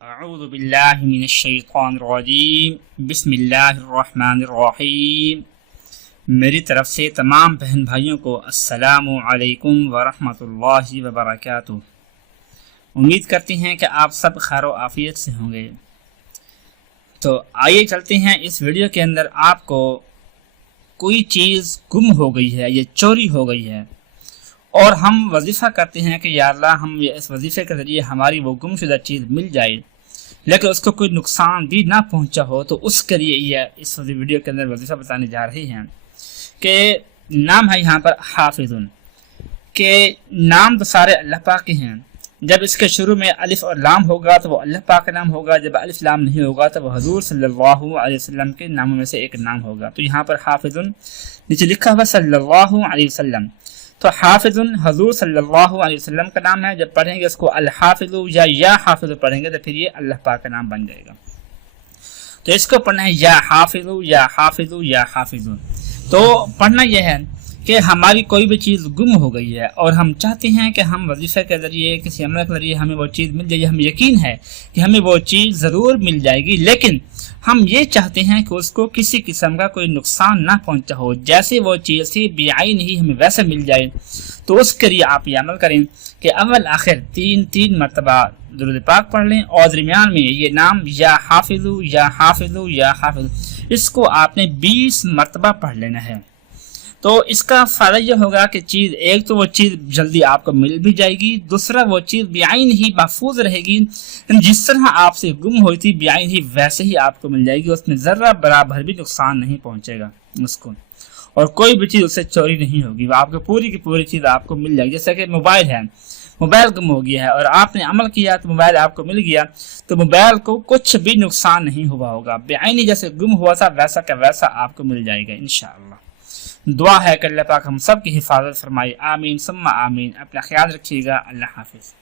اعوذ باللہ من الشیطان الرجیم بسم اللہ الرحمن الرحیم میری طرف سے تمام بہن بھائیوں کو السلام علیکم ورحمۃ اللہ وبرکاتہ. امید کرتے ہیں کہ آپ سب خیر و عافیت سے ہوں گے. تو آئیے چلتے ہیں اس ویڈیو کے اندر آپ کو کوئی چیز گم ہو گئی ہے یا چوری ہو گئی ہے. اور ہم وظیفہ کرتے ہیں کہ یا اللہ ہم اس وظیفے کے ذریعے ہماری وہ گم شدہ چیز مل جائے۔ لیکن اس کو کوئی نقصان بھی نہ پہنچا ہو تو اس کے لیے یہ اس ویڈیو کے اندر وظیفہ بتانے جا رہی ہیں کہ نام ہے یہاں پر حافظ کہ نام تو سارے اللہ پاک کے ہیں۔ جب اس کے شروع میں الف اور لام ہوگا تو وہ اللہ پاک کا نام ہوگا، جب الف لام نہیں ہوگا تو وہ حضور صلی اللہ علیہ وسلم کے ناموں میں سے ایک نام ہوگا۔ تو یہاں پر حافظ نیچے لکھا ہوا صلی اللہ علیہ وسلم تو حافظ حضور صلی اللہ علیہ وسلم کا نام ہے۔ جب پڑھیں گے اس کو الحافظ یا یا حافظ پڑھیں گے تو پھر یہ اللہ پاک کا نام بن جائے گا۔ تو اس کو پڑھنا ہے یا حافظ یا حافظ یا حافظ۔ تو پڑھنا یہ ہے کہ ہماری کوئی بھی چیز گم ہو گئی ہے اور ہم چاہتے ہیں کہ ہم وظیفہ کے ذریعے، کسی عمل کے ذریعے ہمیں وہ چیز مل جائے ہمیں یقین ہے کہ ہمیں وہ چیز ضرور مل جائے گی، لیکن ہم یہ چاہتے ہیں کہ اس کو کسی قسم کا کوئی نقصان نہ پہنچا ہو، جیسے وہ چیز تھی بیائی نہیں ہمیں ویسے مل جائے۔ تو اس کے لیے آپ یہ عمل کریں کہ اول آخر تین تین مرتبہ درود پاک پڑھ لیں اور درمیان میں یہ نام یا حافظ یا حافظ یا حافظ، اس کو آپ نے بیس مرتبہ پڑھ لینا ہے۔ تو اس کا فائدہ یہ ہوگا کہ چیز ایک تو وہ چیز جلدی آپ کو مل بھی جائے گی، دوسرا وہ چیز بیائی ہی محفوظ رہے گی۔ یعنی جس طرح آپ سے گم ہوئی تھی بیائی ہی ویسے ہی آپ کو مل جائے گی، اس میں ذرہ برابر بھی نقصان نہیں پہنچے گا اس کو۔ اور کوئی بھی چیز اس سے چوری نہیں ہوگی آپ کو پوری کی پوری چیز آپ کو مل جائے گی۔ جیسے کہ موبائل ہے، موبائل گم ہو گیا ہے اور آپ نے عمل کیا تو موبائل آپ کو مل گیا، تو موبائل کو کچھ بھی نقصان نہیں ہوا ہوگا۔ بے جیسے گم ہوا تھا، ویسا کا ویسا آپ کو مل جائے گا انشاءاللہ۔ دعا ہے کہ اللہ پاک ہم سب کی حفاظت فرمائی آمین. ثم آمین. اپنا خیال رکھیے گا. اللہ حافظ.